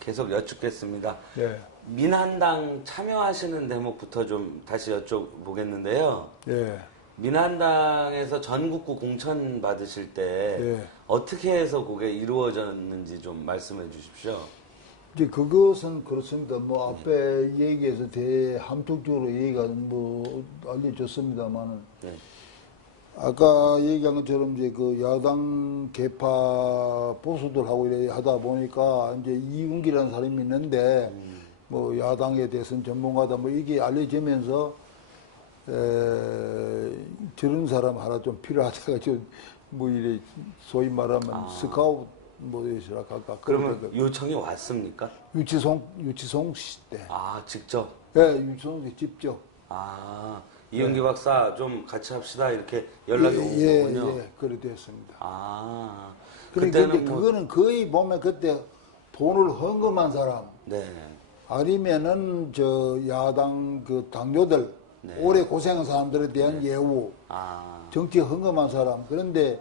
계속 여쭙겠습니다. 예. 민한당 참여하시는 대목부터 좀 다시 여쭤보겠는데요. 예. 민한당에서 전국구 공천 받으실 때 예. 어떻게 해서 그게 이루어졌는지 좀 말씀해 주십시오. 이제 그것은 그렇습니다. 뭐 앞에 얘기해서 대함축적으로 얘기가 뭐 알려졌습니다만은 네. 아까 얘기한 것처럼 이제 그 야당 개파 보수들하고 이래 하다 보니까 이제 이윤기라는 사람이 있는데 뭐 야당에 대해서는 전문가다 뭐 이게 알려지면서 저런 사람 하나 좀 필요하다가 좀 뭐 이래 소위 말하면 스카우트 뭐이시라 할까. 그러면 요청이 왔습니까? 유치송 씨 때. 아, 직접? 예, 유치송 씨 직접. 아, 이윤기 박사 좀 같이 합시다 이렇게 연락이 온 거군요. 예, 그래 됐습니다. 아, 그런데 그때는 뭐, 그거는 거의 보면 그때 돈을 헌금한 사람 네, 아니면은 저 야당 그 당뇨들 네. 오래 고생한 사람들에 대한 예우 정치 헌금한 사람. 그런데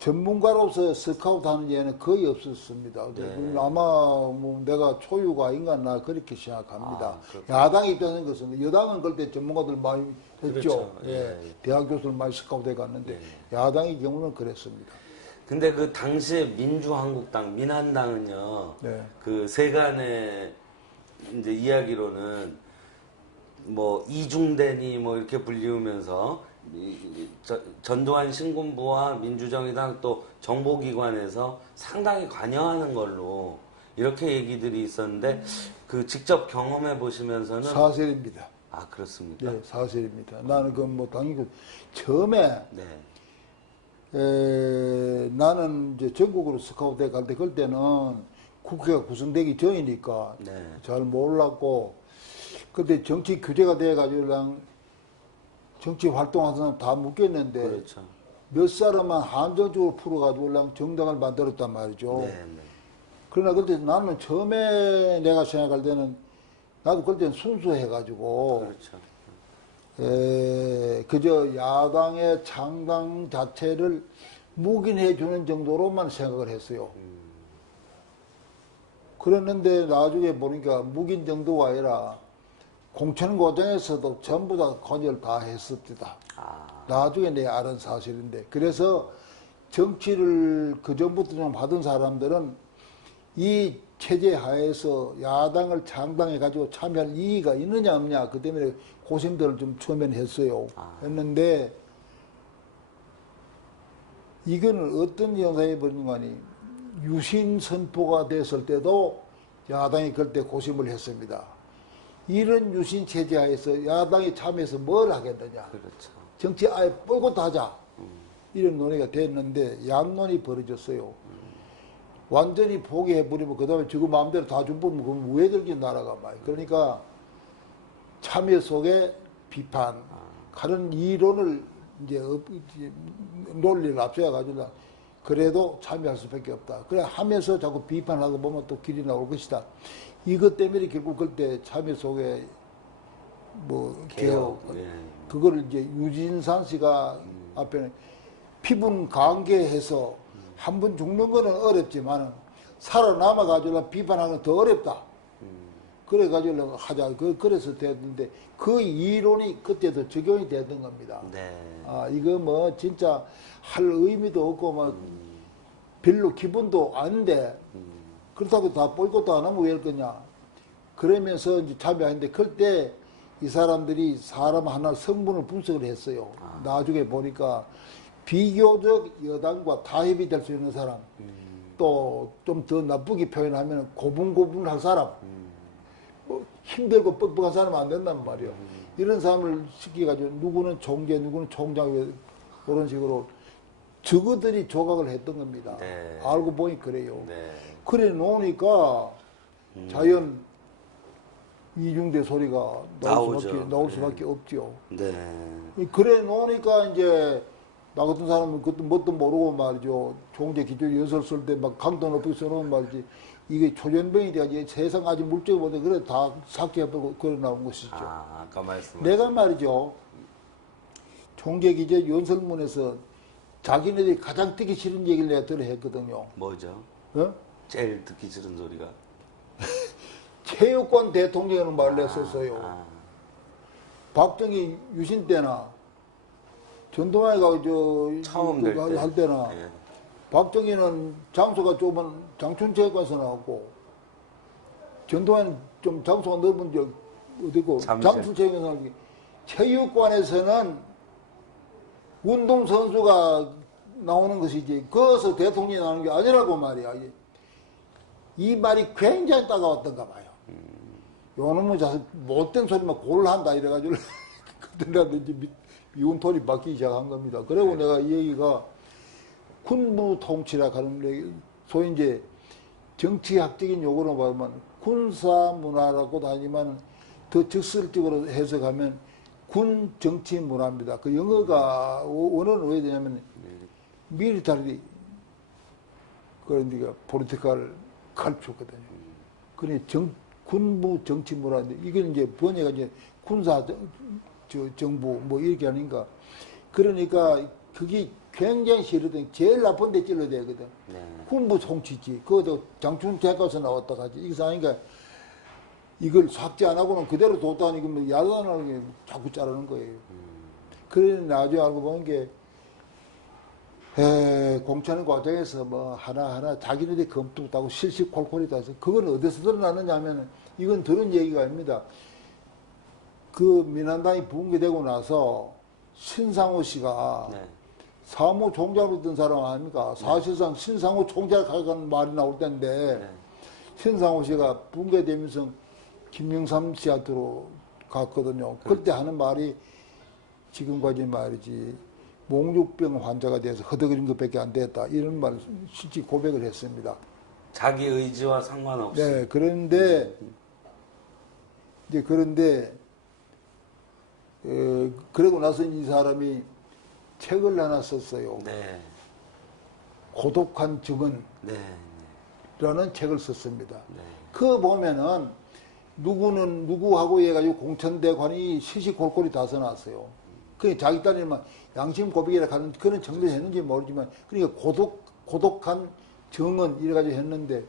전문가로서 스카우트 하는 예는 거의 없었습니다. 네. 아마 뭐 내가 초유가 아닌가 나 그렇게 생각합니다. 그렇군요. 야당 입장에서는 그렇습니다. 여당은 그때 전문가들 많이 했죠. 그렇죠. 예. 예. 대학 교수들 많이 스카우트 해갔는데 네. 야당의 경우는 그랬습니다. 근데 그 당시에 민주한국당, 민한당은요, 네. 그 세간의 이제 이야기로는 뭐 이중대니 뭐 이렇게 불리우면서 전두환 신군부와 민주정의당 또 정보기관에서 상당히 관여하는 걸로 이렇게 얘기들이 있었는데 그 직접 경험해 보시면서는 사실입니다. 아 그렇습니까? 네, 사실입니다. 나는 그 뭐 당연히 처음에 네. 나는 이제 전국으로 스카우트에 갈 때 그때는 국회가 구성되기 전이니까 네. 잘 몰랐고 그때 정치 규제가 돼가지고 그냥 정치 활동하는 사람 다 묶였는데 그렇죠. 몇 사람만 한정적으로 풀어가지고 그냥 정당을 만들었단 말이죠. 네, 네. 그러나 그때 나는 처음에 내가 생각할 때는 나도 그때는 순수해가지고 그렇죠. 그저 야당의 창당 자체를 묵인해 주는 정도로만 생각을 했어요. 그랬는데 나중에 보니까 묵인 정도가 아니라 공천 과정에서도 전부 다 관여를 다 했었다. 나중에 내가 알은 사실인데. 그래서 정치를 그전부터 좀 하던 사람들은 이 체제 하에서 야당을 창당해 가지고 참여할 이의가 있느냐 없냐 그 때문에 고심들을 좀 처음에는 했어요. 했는데 이거는 어떤 현상이 벌어진가니 유신 선포가 됐을 때도 야당이 그때 고심을 했습니다. 이런 유신 체제 하에서 야당이 참여해서 뭘 하겠느냐. 그렇죠. 정치 아예 뻘겋다 하자. 이런 논의가 됐는데 양론이 벌어졌어요. 완전히 포기해버리면 그 다음에 지금 마음대로 다 준버리면 그럼 왜 들기 나라가 말. 그러니까 참여 속에 비판, 다른 이론을 이제 논리를 앞세워가지고 그래도 참여할 수밖에 없다. 그래 하면서 자꾸 비판하고 보면 또 길이 나올 것이다. 이것 때문에 결국 그때 참여 속에 뭐 개혁, 예. 그거를 이제 유진산 씨가 앞에 피분 관계해서 한 번 죽는 거는 어렵지만 살아남아가지고 비판하는 건 더 어렵다. 그래가지고 하자. 그래서 됐는데 그 이론이 그때도 적용이 됐던 겁니다. 네. 아, 이거 뭐 진짜 할 의미도 없고 뭐 별로 기분도 아닌데 그렇다고 다 뻘것도 안 하면 왜 할 거냐. 그러면서 이제 참여했는데 그때 이 사람들이 사람 하나 성분을 분석을 했어요. 나중에 보니까 비교적 여당과 타협이 될 수 있는 사람, 또 좀 더 나쁘게 표현하면 고분고분할 사람, 뭐 힘들고 뻑뻑한 사람 안 된단 말이에요. 이런 사람을 시켜가지고 누구는 총재, 누구는 총장, 그런 식으로 저거들이 조각을 했던 겁니다. 네. 알고 보니 그래요. 네. 그래 놓으니까 자연 이중대 소리가 나올 수밖에 없죠. 네. 그래 놓으니까 이제 나 같은 사람은 그것도 뭣도 모르고 말이죠. 총재 기조 연설 쓸 때 막 강도 높이 써놓은 말이지. 이게 초전병이 돼가지고 세상 아직 물적이 보다 그래 다 삭제해버리고 그래 나온 것이죠. 아까 말씀. 내가 말이죠. 총재 기조 연설문에서 자기네들이 가장 듣기 싫은 얘기를 내가 들어 했거든요. 뭐죠? 어? 제일 듣기 싫은 소리가? 체육관 대통령이라는 말을 했었어요. 아, 박정희 유신 때나 전두환이가 처음 될 때. 할 때나 예. 박정희는 장소가 좁은 장춘체육관에서 나왔고 전두환은 좀 장소가 넓은 저 어디고 잠실. 장춘체육관에서 나왔고 체육관에서는 운동선수가 나오는 것이지 거기서 대통령이 나오는 게 아니라고 말이야. 이 말이 굉장히 따가웠던가 봐요. 요놈의 자식 못된 소리만 골한다 이래가지고 그때라도 이제 미운 톤이 바뀌기 시작한 겁니다. 그리고 내가 이 얘기가 군부 통치라 하는 얘기, 소위 이제 정치학적인 용어로 보면 군사 문화라고도 하지만 더 적설적으로 해석하면 군 정치 문화입니다. 그 영어가 원어는 왜 되냐면 밀리터리 그러니까 포리티컬 칼초거든요. 그러니 군부 정치 문화인데 이건 이제 번역가 이제 군사 정부 뭐 이렇게 아닌가. 그러니까 그게 굉장히 싫거든. 제일 나쁜 데 찔러야 되거든. 네. 군부 통치지. 그것도 장춘 대가서 나왔다 하지. 이거 아니까 이걸 삭제 안 하고는 그대로 뒀다니 뭐 야단하는 게 자꾸 자르는 거예요. 그래 나중에 알고 보는 게 공천 과정에서 뭐 하나하나 자기네들이 검토하고 실시콜콜이다 해서 그건 어디서 드러나느냐 하면 이건 들은 얘기가 아닙니다. 그 민한당이 붕괴되고 나서 신상호 씨가 네. 사무총장으로 있던 사람 아닙니까? 사실상 신상호 총장하는 말이 나올 텐데 네. 신상호 씨가 붕괴되면서 김영삼 씨한테로 갔거든요. 그때 하는 말이 지금까지 말이지 몽유병 환자가 돼서 허덕거린 것밖에 안 됐다. 이런 말을 실제 고백을 했습니다. 자기 의지와 상관없이. 네, 그런데 그러고 나서 이 사람이 책을 하나 썼어요. 네. 고독한 증언. 네. 라는 책을 썼습니다. 네. 그 보면은 누구는 누구하고 해가지고 공천대관이 시시콜콜이 다 써놨어요. 그게 자기 딸이만 양심 고백이라 하는 그런 정도를 했는지 모르지만 그러니까 고독한 정언 이래가지고 했는데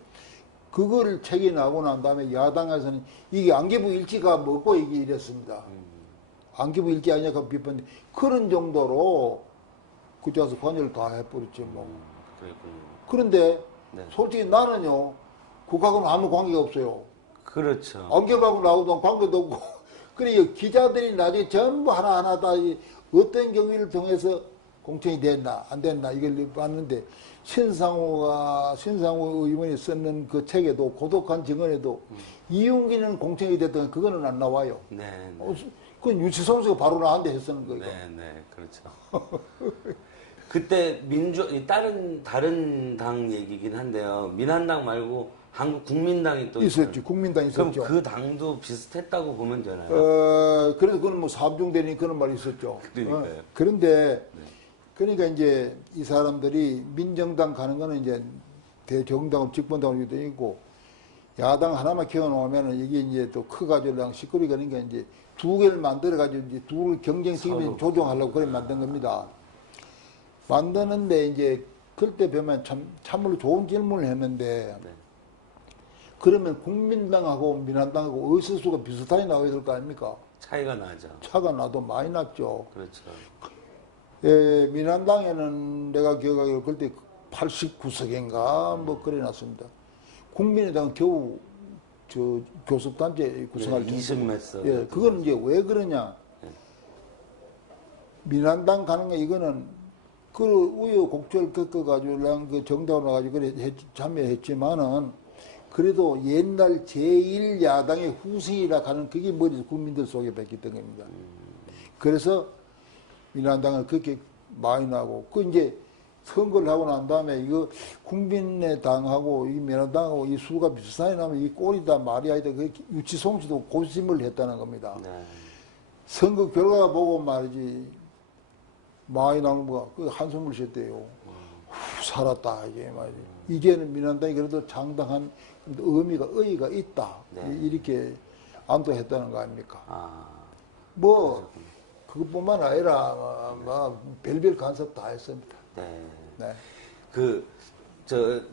그거를 책이 나오고 난 다음에 야당에서는 이게 안기부 일지가 뭐고 이게 이랬습니다. 안기부 일지 아니냐 그 비판데 그런 정도로 그때 와서 관여를 다 해버렸지 뭐. 그랬군요. 그런데 네. 솔직히 나는요 국하고는 아무 관계가 없어요. 그렇죠. 안개하고 나오던 관계도 없고 그래 기자들이 나중에 전부 하나하나 다 어떤 경위를 통해서 공천이 됐나 안 됐나 이걸 봤는데 신상호 의원이 썼는 그 책에도 고독한 증언에도 이용기는 공천이 됐던 그거는 안 나와요. 네. 그건 유치성수가 바로 나한테 했었는 거예요. 네, 네, 그렇죠. 그때 다른 당 얘기긴 한데요. 민한당 말고 한국 국민당이 또 있었죠. 국민당 있었죠. 그럼 그 당도 비슷했다고 보면 되나요? 그래서 그건 뭐 사업중대니 그런 말이 있었죠. 그러니까요. 그런데 그러니까 이제 이 사람들이 민정당 가는 거는 이제 대정당으로 집권당으로 되고 야당 하나만 키워놓으면은 이게 이제 또 커가지고 시끄러이 가는 게 이제 두 개를 만들어가지고 이제 둘을 경쟁적인 조정하려고 그래 만든 겁니다. 만드는데 이제 그때 보면 참으로 좋은 질문을 했는데 네. 그러면 국민당하고 민한당하고 의석수가 비슷하게 나와야 될 거 아닙니까? 차이가 나죠. 차가 나도 많이 났죠. 그렇죠. 민한당에는 내가 기억하기로 그때 89석인가 뭐 그래 놨습니다. 국민의당은 겨우 저 교섭단체 구성할 네, 20몇 석. 예, 그거는 이제 왜 그러냐? 네. 민한당 가는 거 이거는 그 우여곡절 겪어가지고 그 정당으로 가지고 그래 참여했지만은 그래도 옛날 제1야당의 후승이라 하는 그게 머리 국민들 속에 박혔던 겁니다. 그래서 민한당은 그렇게 많이 나고 그 이제 선거를 하고 난 다음에 이거 국민의당하고 이 민한당하고 이 수가 비슷하게 나면 이 꼴이다 말이 아니다. 그 유치송치도 고심을 했다는 겁니다. 네. 선거 결과 보고 말이지 많이 나오는 거가 그 한숨을 쉬었대요. 살았다 이게 말이지. 이제는 민한당이 그래도 장당한 의의가 있다. 네. 이렇게 안도했다는 거 아닙니까? 아, 뭐 그것뿐만 아니라 뭐 별별 간섭 다 했습니다. 네. 네.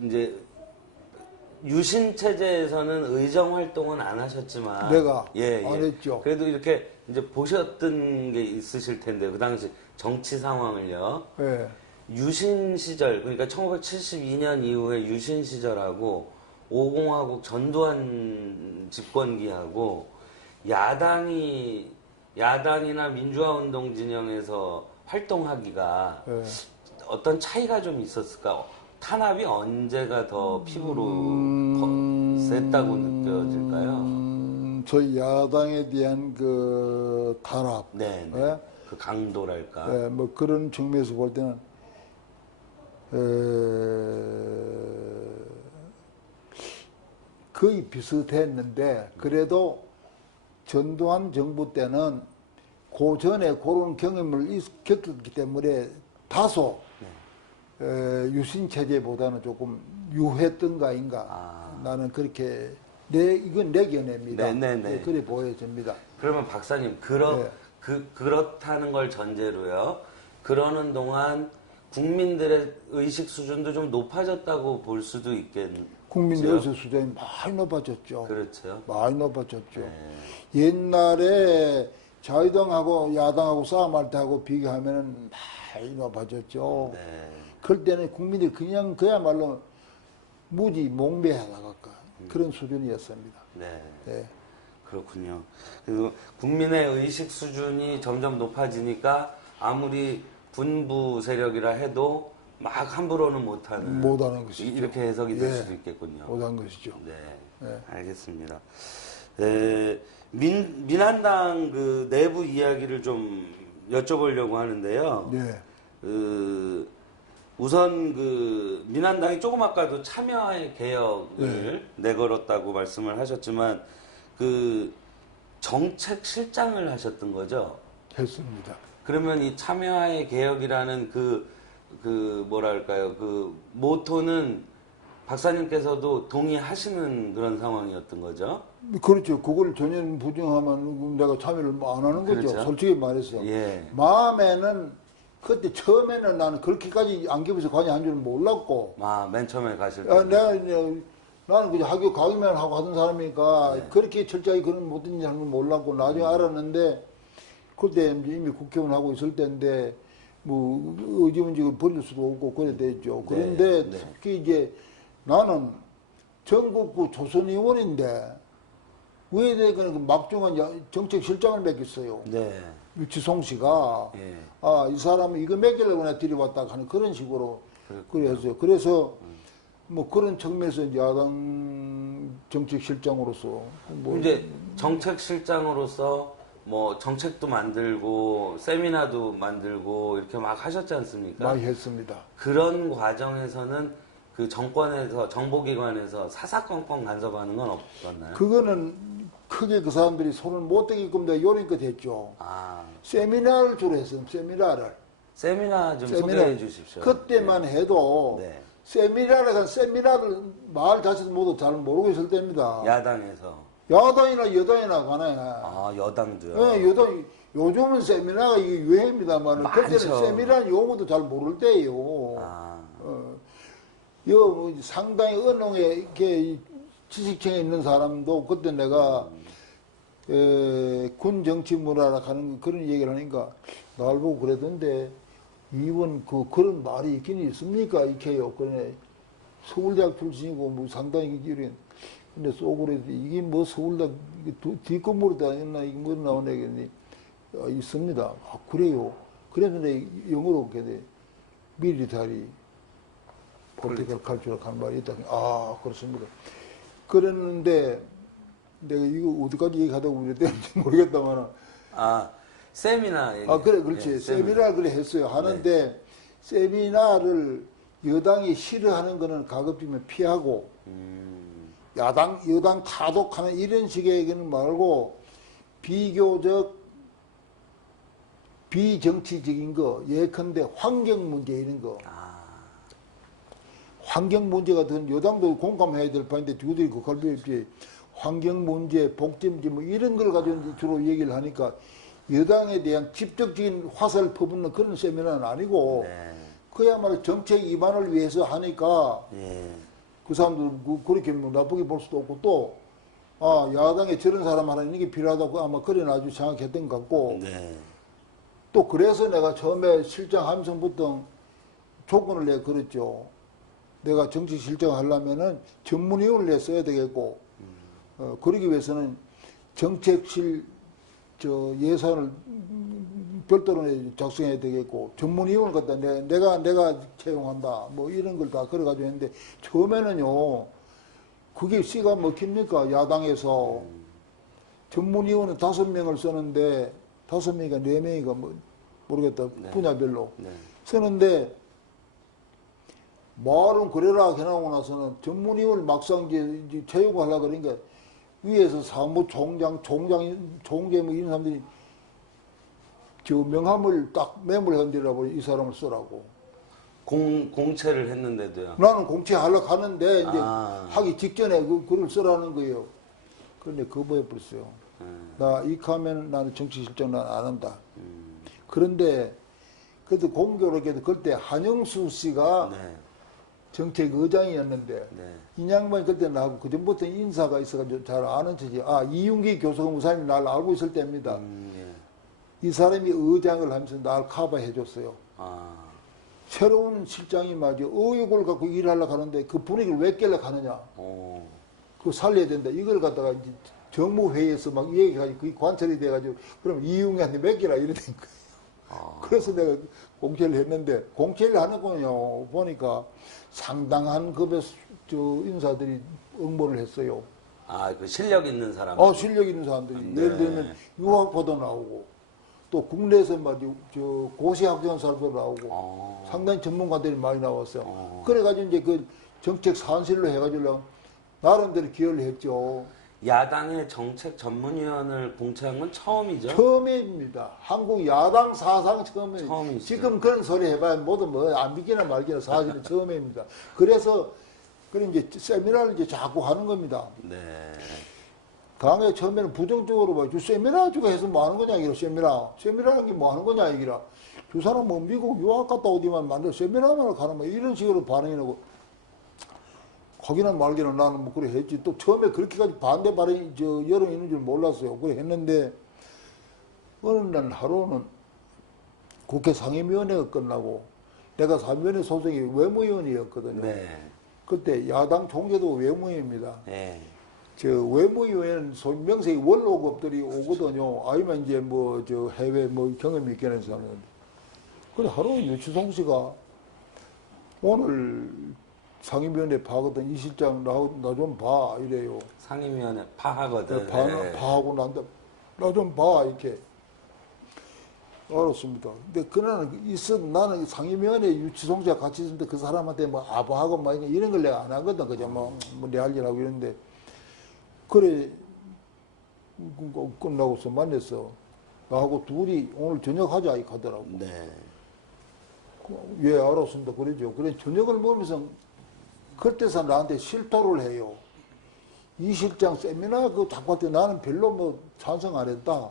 이제 유신 체제에서는 의정 활동은 안 하셨지만 내가 예, 안 예. 했죠. 그래도 이렇게 이제 보셨던 게 있으실 텐데 그 당시 정치 상황을요. 예. 유신 시절 그러니까 1972년 이후에 유신 시절하고 5공화국 전두환 집권기하고 야당이나 민주화운동 진영에서 활동하기가 예. 어떤 차이가 좀 있었을까? 탄압이 언제가 더 피부로 셌다고 느껴질까요? 저희 야당에 대한 그 탄압, 네, 네. 예? 그 강도랄까. 예, 뭐 그런 측면에서 볼 때는 거의 비슷했는데 그래도 전두환 정부 때는 그 전에 그런 경험을 겪었기 때문에 다소 유신 체제보다는 조금 유했던가 아닌가. 나는 그렇게 이건 내 견해입니다. 네네네. 그래 보여집니다. 그러면 박사님, 네. 그렇다는 걸 전제로요. 그러는 동안 국민들의 의식 수준도 좀 높아졌다고 볼 수도 있겠네요. 국민의 의식 수준이 많이 높아졌죠. 그렇죠. 많이 높아졌죠. 네. 옛날에 자유당하고 야당하고 싸움할 때하고 비교하면 많이 높아졌죠. 네. 그럴 때는 국민들이 그냥 그야말로 무지 몽매하다가 그런 수준이었습니다. 네. 네. 그렇군요. 그리고 국민의 의식 수준이 점점 높아지니까 아무리 군부 세력이라 해도 막 함부로는 못하는 것이죠. 이렇게 해석이 될 예. 수도 있겠군요. 못한 것이죠. 네. 네. 알겠습니다. 민한당 그 내부 이야기를 좀 여쭤보려고 하는데요. 네. 우선 그 민한당이 조금 아까도 참여의 개혁을 내걸었다고 말씀을 하셨지만 그 정책 실장을 하셨던 거죠. 했습니다. 그러면 이 참여의 개혁이라는 뭐랄까요 그 모토는 박사님께서도 동의하시는 그런 상황이었던 거죠. 그렇죠. 그걸 전혀 부정하면 내가 참여를 안 하는 거죠. 그렇죠. 솔직히 말해서. 예. 마음에는 그때 처음에는 나는 그렇게까지 안경에서 관여한 줄은 몰랐고 맨 처음에 가실 때. 나는 그냥 학교 가기만 하고 하던 사람이니까 그렇게 철저히 그런 못된 사람은 몰랐고 나중에 알았는데 그때 이미 국회의원 하고 있을 때인데 뭐 의지문직을 버릴 수도 없고 그래 됐죠. 그런데 특히 이제 나는 전국구 조선의원인데 왜 내가 그 막중한 정책실장을 맡겼어요. 네. 유치송 씨가 예. 이 사람은 이거 맡기려고 내가 들여왔다 하는 그런 식으로 그랬어요. 그래서 뭐 그런 측면에서 이제 야당 정책실장으로서 이제 정책실장으로서 뭐 정책도 만들고 세미나도 만들고 이렇게 막 하셨지 않습니까? 많이 했습니다. 그런 과정에서는 그 정권에서 정보기관에서 사사건건 간섭하는 건 없었나요? 그거는 크게 그 사람들이 손을 못 대게끔 내가 요령껏 했죠. 세미나를 주로 했어요. 세미나 좀 소개해 주십시오. 그때만 해도 네. 세미나를 말 자체도 모두 잘 모르고 있을 때입니다. 야당에서. 야당이나 여당이나 간에. 여당도요. 네, 요즘은 세미나가 이게 유행입니다만 그때는 세미나는 용어도 잘 모를 때예요. 상당히 언론에 이렇게 지식층에 있는 사람도 그때 내가 군 정치 문화라 하는 그런 얘기를 하니까 날 보고 그러던데 이번 그런 말이 있긴 있습니까? 이렇게요. 그러네. 서울대학 출신이고 뭐 상당히 이런 근데 속으로 이게 뭐 서울대 뒷건물에 다녔나 이게 뭐 나오네 그랬더니 있습니다. 그래요. 그래서 내 영어로 그게 밀리터리 폴리티컬 칼처럴 하는 말이 있다. 그렇습니다. 그랬는데 내가 이거 어디까지 얘기하다고 그랬는지 모르겠다만 세미나 얘기. 그렇지. 예, 세미나를 그래 했어요. 하는데 세미나를 여당이 싫어하는 거는 가급적이면 피하고 여당 타독하는 이런 식의 얘기는 말고 비교적 비정치적인 거 예컨대 환경 문제 이런 거 환경 문제 같은 여당도 공감해야 될 판인데 뒤들이 그 갈비없이 환경 문제, 복지 문제 뭐 이런 걸 가지고 주로 얘기를 하니까 여당에 대한 직접적인 화살을 퍼붓는 그런 세미나는 아니고 그야말로 정책 입안을 위해서 하니까 그 사람들 그렇게 뭐 나쁘게 볼 수도 없고 또 야당에 저런 사람 하나 있는 게 필요하다고 아마 그래 아주 생각했던 것 같고 네. 또 그래서 내가 처음에 실장 함성부터 조건을 내가 걸었죠. 내가 정치 실장 하려면은 전문위원을 내 써야 되겠고 그러기 위해서는 정책실 예산을 별도로 작성해야 되겠고 전문위원을 갖다 내가 채용한다 뭐 이런 걸 다 걸어가지고 했는데 처음에는요 그게 씨가 먹힙니까 야당에서 전문위원은 5명을 쓰는데 5명인가 4명인가 뭐 모르겠다 네. 분야별로 네. 쓰는데 말은 그래라 해나오고 나서는 전문위원을 막상 이제 채용을 하려고 그러니까 위에서 사무총장, 총재 뭐 이런 사람들이 저 명함을 딱 메모를 한디라고 이 사람을 쓰라고. 공채를 했는데도요. 나는 공채하려고 하는데 이제 아. 하기 직전에 글을 쓰라는 거예요. 그런데 거부해버렸어요. 나 이카면 나는 정치실장 난 안 한다. 그런데 그래도 공교롭게도 그때 한영수 씨가 네. 정책의장이었는데 네. 이 양반이 그때 나하고 그전부터 인사가 있어가지고 잘 아는 체지. 이윤기 교수가 무사님이 날 알고 있을 때입니다. 예. 이 사람이 의장을 하면서 날 커버해줬어요. 아. 새로운 실장이 말이죠. 의욕을 갖고 일하려고 하는데 그 분위기를 왜 깨려고 하느냐. 오. 그거 살려야 된다. 이걸 갖다가 이제 정무회의에서 막 얘기해가지고 그게 관철이 돼가지고 그럼 이윤기한테 맡기라 이래 된 거예요. 그래서 내가 공채를 했는데 공채를 하는군요. 보니까 상당한 급의 인사들이 응모를 했어요. 그 실력 있는 사람. 실력 있는 사람들이. 네. 예를 들면 유학파도 나오고 또 국내에서 말이죠. 고시 학교한 사람도 나오고 상당히 전문가들이 많이 나왔어요. 그래가지고 이제 그 정책 산실로 해가지고 나름대로 기여를 했죠. 야당의 정책 전문위원을 공채한 건 처음이죠? 처음입니다. 한국 야당 사상 처음이에요. 처음이시죠. 지금 그런 소리 해봐야 모두 뭐 안 믿기나 말기나 사실은 처음입니다. 그래서 그런 이제 세미나를 이제 자꾸 하는 겁니다. 네. 당에 처음에는 부정적으로 봐. 세미나 주고 해서 뭐 하는 거냐, 이기라, 세미나. 세미나라는 게 뭐 하는 거냐, 이기라. 두 사람 뭐 미국 유학 갔다 오디만 만들 세미나만 가는 뭐 이런 식으로 반응이 나고. 거기나 말기는 나는 뭐 그래 했지. 또 처음에 그렇게까지 반대 발언이 여론이 있는 줄 몰랐어요. 그래 했는데 어느 날 하루는 국회 상임위원회가 끝나고 내가 상임위원회 소속이 외무위원이었거든요. 네. 그때 야당 총재도 외무위입니다. 네. 외무위원회는 명색이 원로급들이 오거든요. 아니면 이제 해외 경험이 있겠는 사람. 그래 하루 유치송 씨가 오늘 상임위원회 파거든. 이 실장 나 좀 봐 이래요. 상임위원회 파하거든. 파하고 난다. 나 좀 봐 이렇게. 알았습니다. 근데 그날은 나는 상임위원회 유치송 씨가 같이 있는데 그 사람한테 뭐 아부하고 뭐 이런 걸 내가 안 하거든. 그죠? 내 할 일 하고 이러는데. 그래 끝나고서 만났어. 나하고 둘이 오늘 저녁 하자 이렇게 하더라고. 네. 예, 알았습니다. 그러죠. 그래 저녁을 먹으면서 그때서 나한테 실토를 해요. 이 실장 세미나 자꾸 할 때 나는 별로 찬성 안 했다.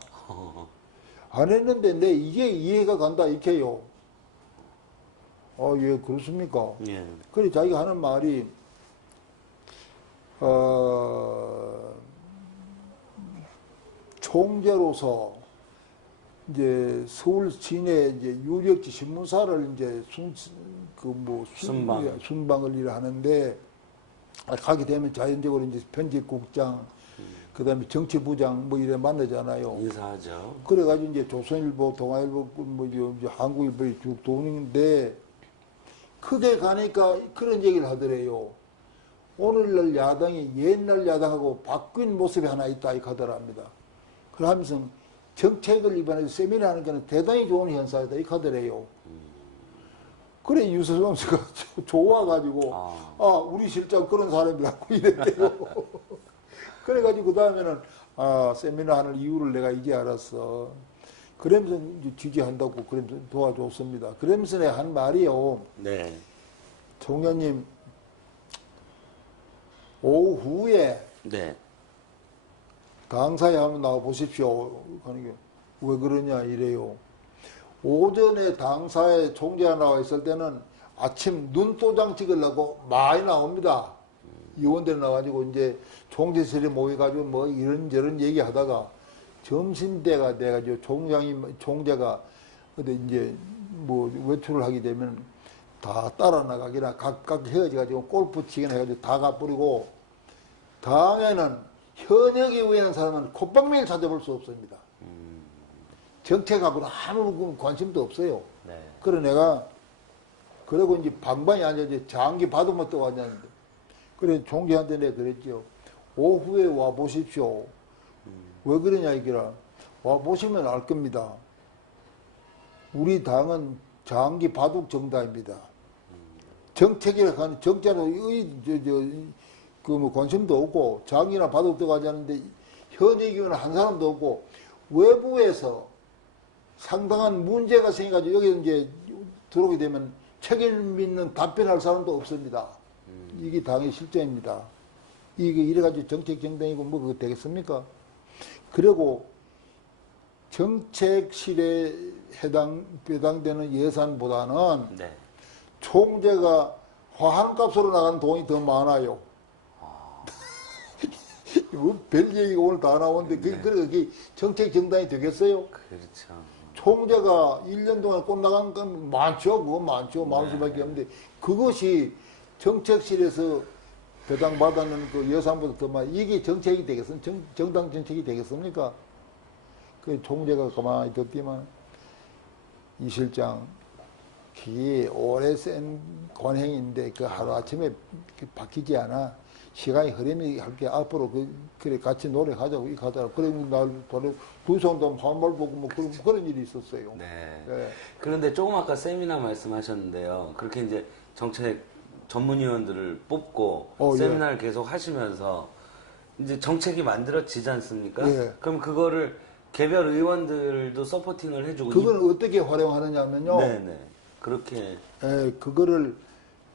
안 했는데 내 이게 이해가 간다 이렇게요. 예, 그렇습니까? 예. 그래 자기가 하는 말이 총재로서 이제 서울 시내 이제 유력지 신문사를 이제 순방을 일을 하는데 가게 되면 자연적으로 이제 편집국장, 그다음에 정치부장 이래 만나잖아요. 인사하죠. 그래가지고 이제 조선일보, 동아일보, 이제 한국일보에 쭉 도는데 크게 가니까 그런 얘기를 하더래요. 오늘날 야당이 옛날 야당하고 바뀐 모습이 하나 있다 이렇게 하더랍니다. 그러면서 정책을 이번에 세미나 하는 거는 대단히 좋은 현상이다 이렇게 하더래요. 그래 유서정 씨가 좋아가지고 우리 실장 그런 사람이라고 이랬대요. 그래가지고 그 다음에는 세미나 하는 이유를 내가 이제 알았어. 그러면서 이제 지지한다고 그러면서 도와줬습니다. 그러면서 내가 한 말이요. 네. 총장님 오후에 네. 강사에 한번 나와 보십시오. 하는 게 왜 그러냐 이래요. 오전에 당사에 총재가 나와 있을 때는 아침 눈도장 찍으려고 많이 나옵니다. 의원들 나가지고 이제 총재실에 모여가지고 뭐 이런저런 얘기하다가 점심때가 돼가지고 총재가 어디 이제 뭐 외출을 하게 되면 다 따라 나가기나 각각 헤어져가지고 골프 치기나 해가지고 다 가버리고 당에는 현역에 의한 사람은 콧방맹이를 찾아볼 수 없습니다. 정책하고는 아무 관심도 없어요. 네. 그래 내가 그러고 이제 방방이 앉아서 장기 바둑만 떠 앉았는데 그래 총재한테 내가 그랬죠. 오후에 와 보십시오. 왜 그러냐 이기라. 와 보시면 알 겁니다. 우리 당은 장기 바둑 정당입니다. 정책이라 하는 정자로 뭐 관심도 없고 장기나 바둑도 가지 않는데 현역이면 한 사람도 없고 외부에서 상당한 문제가 생겨가지고 여기 이제 들어오게 되면 책임 있는 답변할 사람도 없습니다. 이게 당의 실정입니다. 이게 이래가지고 정책 정당이고 뭐 그거 되겠습니까? 그리고 정책실에 배당되는 예산보다는 네. 총재가 화환값으로 나가는 돈이 더 많아요. 뭐 별 얘기가 오늘 다 나오는데 그게 정책 정당이 되겠어요? 그렇죠. 총재가 1년 동안 꼭 나간 건 많죠. 그건 많죠. 많을 수밖에 없는데 그것이 정책실에서 배당받는 그 예산보다 더 많이 이게 정책이 되겠습니까? 정당 정책이 되겠습니까? 그 총재가 가만히 듣기만 이 실장 그게 오래 센 관행인데 그 하루아침에 바뀌지 않아. 시간이 흐름이 할게 앞으로 그래 같이 노력하자고 이렇게 하더라. 그래 날 두 사람도 한말 보고 뭐 그런 일이 있었어요. 네. 네. 그런데 조금 아까 세미나 말씀하셨는데요. 그렇게 이제 정책 전문위원들을 뽑고 세미나를 계속 하시면서 이제 정책이 만들어지지 않습니까? 예. 그럼 그거를 개별 의원들도 서포팅을 해주고 그걸 어떻게 활용하느냐면요. 네네. 그렇게 그거를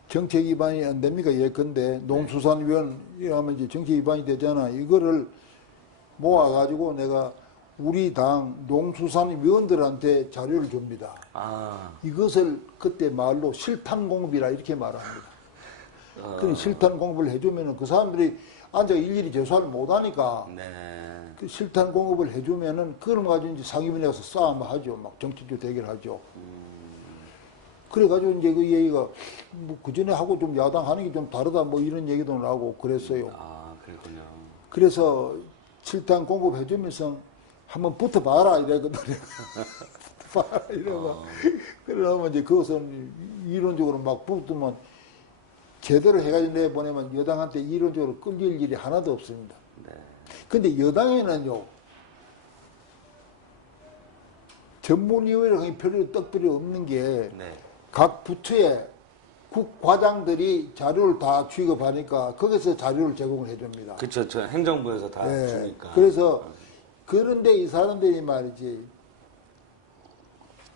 정책 위반이 안 됩니까? 예컨대 농수산위원 이러면 이제 정책 위반이 되잖아. 이거를 모아가지고 내가 우리 당 농수산위원들한테 자료를 줍니다. 아. 이것을 그때 말로 실탄공급이라 이렇게 말합니다. 그 실탄공급을 해주면은 그 사람들이 앉아 일일이 재수를 못하니까 네. 그 실탄공급을 해주면은 그걸 가지고 이제 상임위에 가서 싸움을 하죠. 막 정치적 대결하죠. 그래가지고 이제 그 얘기가 뭐 그전에 하고 좀 야당 하는 게 좀 다르다 뭐 이런 얘기도 나오고 그랬어요. 아, 그렇군요. 그래서 실탄 공급해주면서 한번 붙어봐라 이래거든. 붙어봐라 이러고. 그러면 이제 그것은 이론적으로 막 붙으면 제대로 해가지고 내보내면 여당한테 이론적으로 끌릴 일이 하나도 없습니다. 네. 근데 여당에는요, 전문위원회가 별로 떡별이 없는 게 네. 각 부처에 국과장들이 자료를 다 취급하니까 거기서 자료를 제공을 해줍니다. 그렇죠. 저 행정부에서 다 네. 주니까. 그래서 그런데 이 사람들이 말이지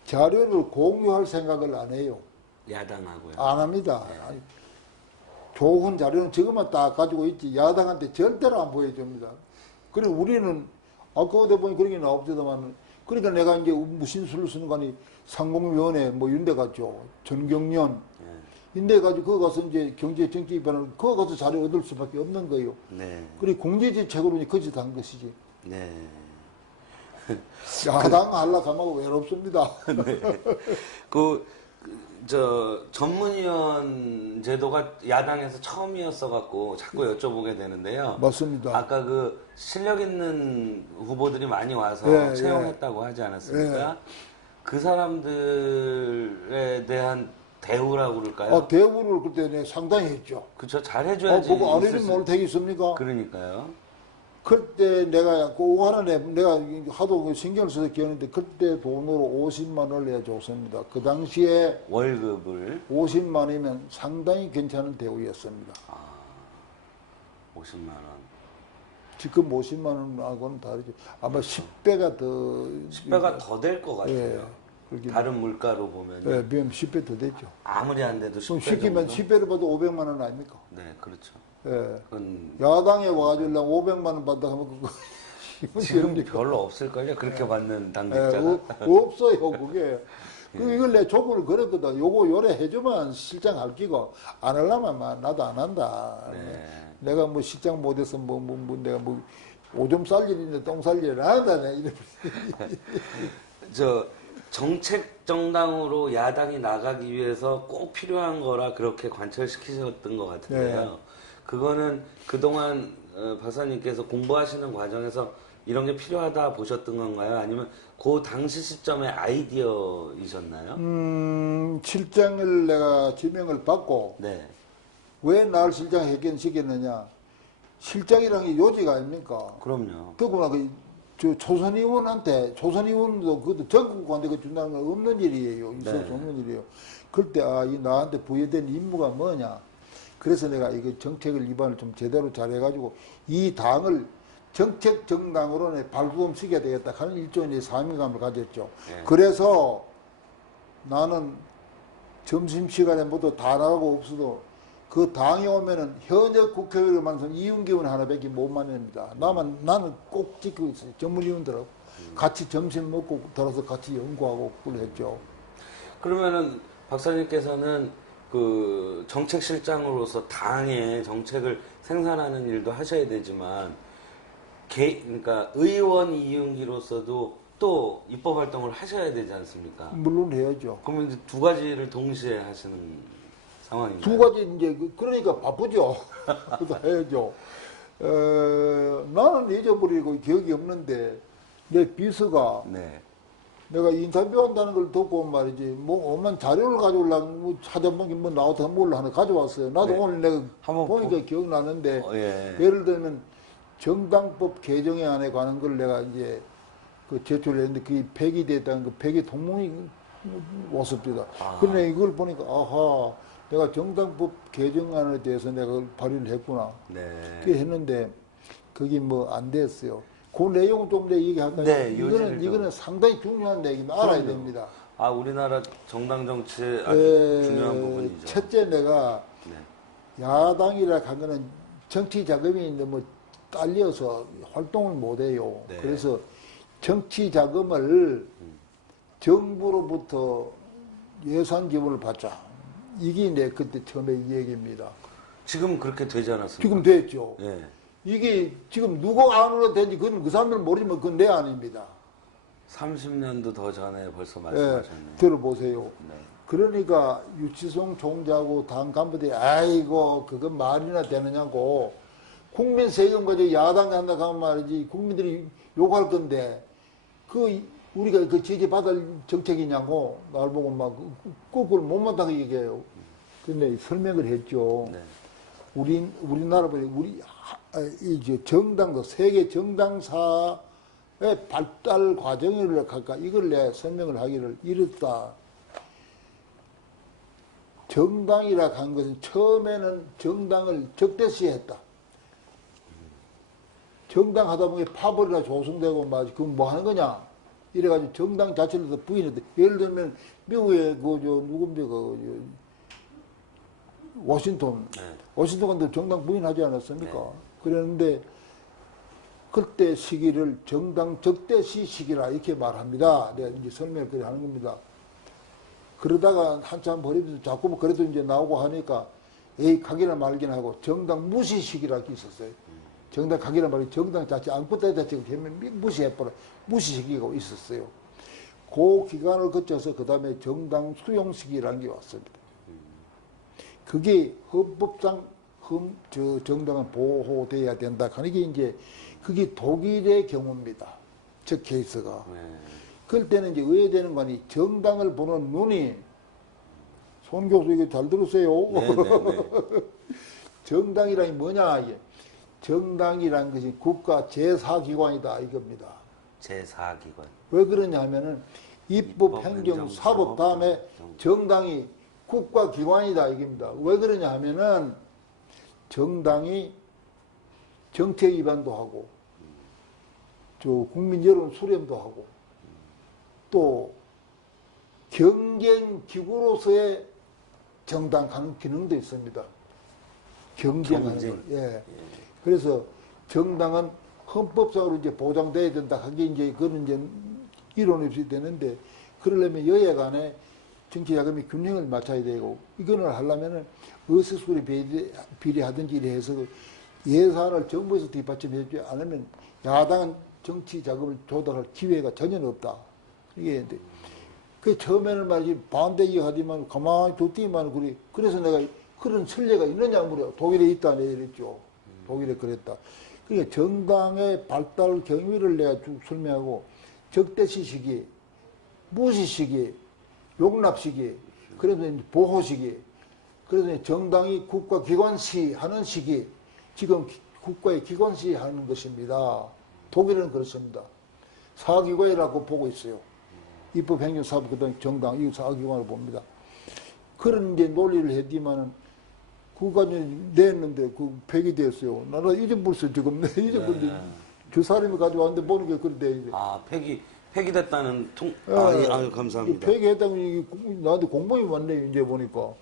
자료를 공유할 생각을 안 해요. 야당하고요. 안 합니다. 네. 좋은 자료는 지금만 딱 가지고 있지 야당한테 절대로 안 보여줍니다. 그리고 우리는 아까 어디 보니 그런 게 나옵니다만 그러니까 내가 이제 무슨 수를 쓰는 거니 상공위원회 뭐 이런 데 갔죠. 전경련 인데 가지고 그거 가서 이제 경제 정치 입안을 그거 가서 자료 얻을 수밖에 없는 거예요. 네. 그리고 공제지책으로 이제 거짓 한 것이지. 네. 야당 하려고 하면 외롭습니다. 네. 전문위원 제도가 야당에서 처음이었어갖고 자꾸 여쭤보게 되는데요. 맞습니다. 아까 그 실력 있는 후보들이 많이 와서 예, 채용했다고 하지 않았습니까? 그 사람들에 대한 대우라고 그럴까요? 대우를 그때 내가 상당히 했죠. 그쵸, 잘 해줘야지. 보고 안 있을 해주면 수- 뭘 되겠습니까? 그러니까요. 그때 내가 그 하나에 내가 하도 신경을 써서 기억하는데 그때 돈으로 50만 원을 내가 줬습니다. 그 당시에 월급을 50만이면 상당히 괜찮은 대우였습니다. 50만 원. 지금 50만 원하고는 다르죠. 아마 10배가 더 10배가 더 될 것 같아요. 예, 그렇게 다른 물가로 보면 예, 비하면 10배 더 됐죠. 아무리 안 돼도 그럼 10배 시키면 정도? 10배를 받도 500만 원 아닙니까? 네, 그렇죠. 예. 그건 야당에 와가지고 500만 원 받다 하면 그거 지금 별로 없을걸요? 그렇게 받는 예, 당직자가. 없어요, 그게. 이걸 내 조건을 걸었거든. 요거 요래 해주면 실장 할 끼고, 안 하려면 나도 안 한다. 네. 내가 뭐 실장 못해서 내가 뭐 오줌 쌀 일인데 똥 쌀 일을 안 한다. 이래. 저 정책 정당으로 야당이 나가기 위해서 꼭 필요한 거라 그렇게 관철시키셨던 것 같은데요. 네. 그거는 그동안 박사님께서 공부하시는 과정에서 이런 게 필요하다 보셨던 건가요? 아니면 그 당시 시점의 아이디어이셨나요? 실장을 내가 지명을 받고 네. 왜 나를 실장 해견시켰느냐. 실장이라는 게 요직 아닙니까? 그럼요. 더구나 저 조선의원도 그것도 전국한테 그 준다는 건 없는 일이에요. 있어서 네. 없는 일이에요. 그럴 때, 이 나한테 부여된 임무가 뭐냐. 그래서 내가 이거 정책을 입안을 좀 제대로 잘해가지고 이 당을 정책 정당으로 발돋움시켜야 되겠다 하는 일종의 사명감을 가졌죠. 네. 그래서 나는 점심시간에 모두 다 나가고 없어도 그 당에 오면은 현역 국회의원만 이윤기원 하나밖에 못 만납니다. 나는 꼭 지키고 있어요. 전문위원들하고 같이 점심 먹고 들어서 같이 연구하고 그걸 했죠. 그러면은 박사님께서는 그 정책실장으로서 당의 정책을 생산하는 일도 하셔야 되지만 그러니까 의원 이윤기로서도 또 입법 활동을 하셔야 되지 않습니까? 물론 해야죠. 그러면 이제 두 가지를 동시에 하시는 상황입니다. 두 가지 이제 그러니까 바쁘죠. 그거 해야죠. 나는 잊어버리고 기억이 없는데 내 비서가 네. 내가 인터뷰한다는 걸 듣고 말이지 뭐 오만 자료를 가져오려고 뭐 찾아보기 뭐 나왔다 뭘 하나 가져왔어요. 나도 네. 오늘 내가 한번 보니까 기억나는데 예. 예를 들면 정당법 개정안에 관한 걸 내가 이제 그 제출했는데 그게 폐기됐다는 그 폐기 통문이 왔습니다. 그런데 이걸 보니까 아하 내가 정당법 개정안에 대해서 내가 그걸 발의를 했구나. 네. 그렇게 했는데 그게 뭐 안 됐어요. 그 내용은 좀 내 얘기할까요? 네, 이거는 상당히 중요한 얘기입니다. 알아야 됩니다. 아, 우리나라 정당 정치의 아주 중요한 부분이죠. 첫째 내가 네. 야당이라 한 거는 정치 자금이 너무 딸려서 활동을 못 해요. 네. 그래서 정치 자금을 정부로부터 예산 지원을 받자. 이게 내 그때 처음에 이 얘기입니다. 지금 그렇게 되지 않았습니까? 지금 됐죠. 예. 이게 지금 누구 안으로 된지 그건 그 사람들 모르지만 그건 내 안입니다. 30년도 더 전에 벌써 예, 말씀하셨네요. 들어보세요. 네. 그러니까 유치송 총재하고 당 간부들이 아이고 그건 말이나 되느냐고 국민 세금 가지고 야당 간다 하면 말이지 국민들이 욕할 건데 그 우리가 그 지지받을 정책이냐고 날 보고 막 거꾸로 못마땅하게 얘기해요. 근데 설명을 했죠. 네. 우리나라보다 이제 정당도 세계 정당사의 발달 과정을 할까 이걸 내 설명을 하기를 이랬다. 정당이라 한 것은 처음에는 정당을 적대시했다. 정당 하다 보니 파벌이나 조성되고 막 그건 뭐 하는 거냐? 이래가지고 정당 자체를 더 부인했대. 예를 들면 미국의 누굽니까 워싱턴. 네. 워싱턴 간도 정당 부인하지 않았습니까? 네. 그랬는데 그때 시기를 정당 적대시 시기라 이렇게 말합니다. 내가 이제 설명을 그래 하는 겁니다. 그러다가 한참 버리면서 자꾸 뭐 그래도 이제 나오고 하니까 에이 가기나 말기나 하고 정당 무시 시기라고 있었어요. 정당 가기나 말기 정당 자체 안고 자체가 무시해버려 무시 시기가 있었어요. 그 기간을 거쳐서 그 다음에 정당 수용 시기라는 게 왔습니다. 그게 헌법상 정당은 보호돼야 된다 하는 게 이제 그게 독일의 경우입니다. 저 케이스가. 네. 그럴 때는 이제 의외되는 관이 정당을 보는 눈이 손 교수 이거 잘 들으세요. 네, 네, 네. 정당이란 게 뭐냐 이게 정당이란 것이 국가 제4기관이다 이겁니다. 제4기관. 왜 그러냐 하면은 입법, 행정, 사법 다음에 정당이 국가기관이다 이겁니다. 왜 그러냐 하면은 정당이 정책 위반도 하고 저 국민 여론 수렴도 하고 또 경쟁기구로서의 정당하는 기능도 있습니다. 경쟁하는 거. 예. 그래서 정당은 헌법상으로 이제 보장돼야 된다. 하게 이제 그런 이제 이론이 없이 되는데 그러려면 여야 간에 정치 자금의 균형을 맞춰야 되고 이거를 하려면은 의석수를 비례하든지 이래 해서 예산을 정부에서 뒷받침해주지 않으면 야당은 정치 자금을 조달할 기회가 전혀 없다. 이게 이제 그 처음에는 말이지 반대기 하지만 가만히 뒀더니만 그래. 그래서 내가 그런 선례가 있느냐 물어요. 독일에 있다 내 이랬죠. 독일에 그랬다. 그러니까 정당의 발달 경위를 내가 쭉 설명하고 적대시 시기, 무시 시기, 용납 시기, 그래서 이제 보호 시기, 그래서 이제 정당이 국가 기관시 하는 시기, 지금 국가의 기관시 하는 것입니다. 독일은 그렇습니다. 사기관이라고 보고 있어요. 입법, 행정, 사법, 그다음 정당, 이 사기관을 봅니다. 그런 이제 논리를 했지만은 국가전이 냈는데 그 폐기됐어요. 나는 잊어버렸어 지금. 잊어버렸는데 저 사람이 가져왔는데 보는 게 그런데 이제. 아, 폐기됐다는 아유, 감사합니다. 폐기했다고 이게 나한테 공범이 왔네 이제 보니까.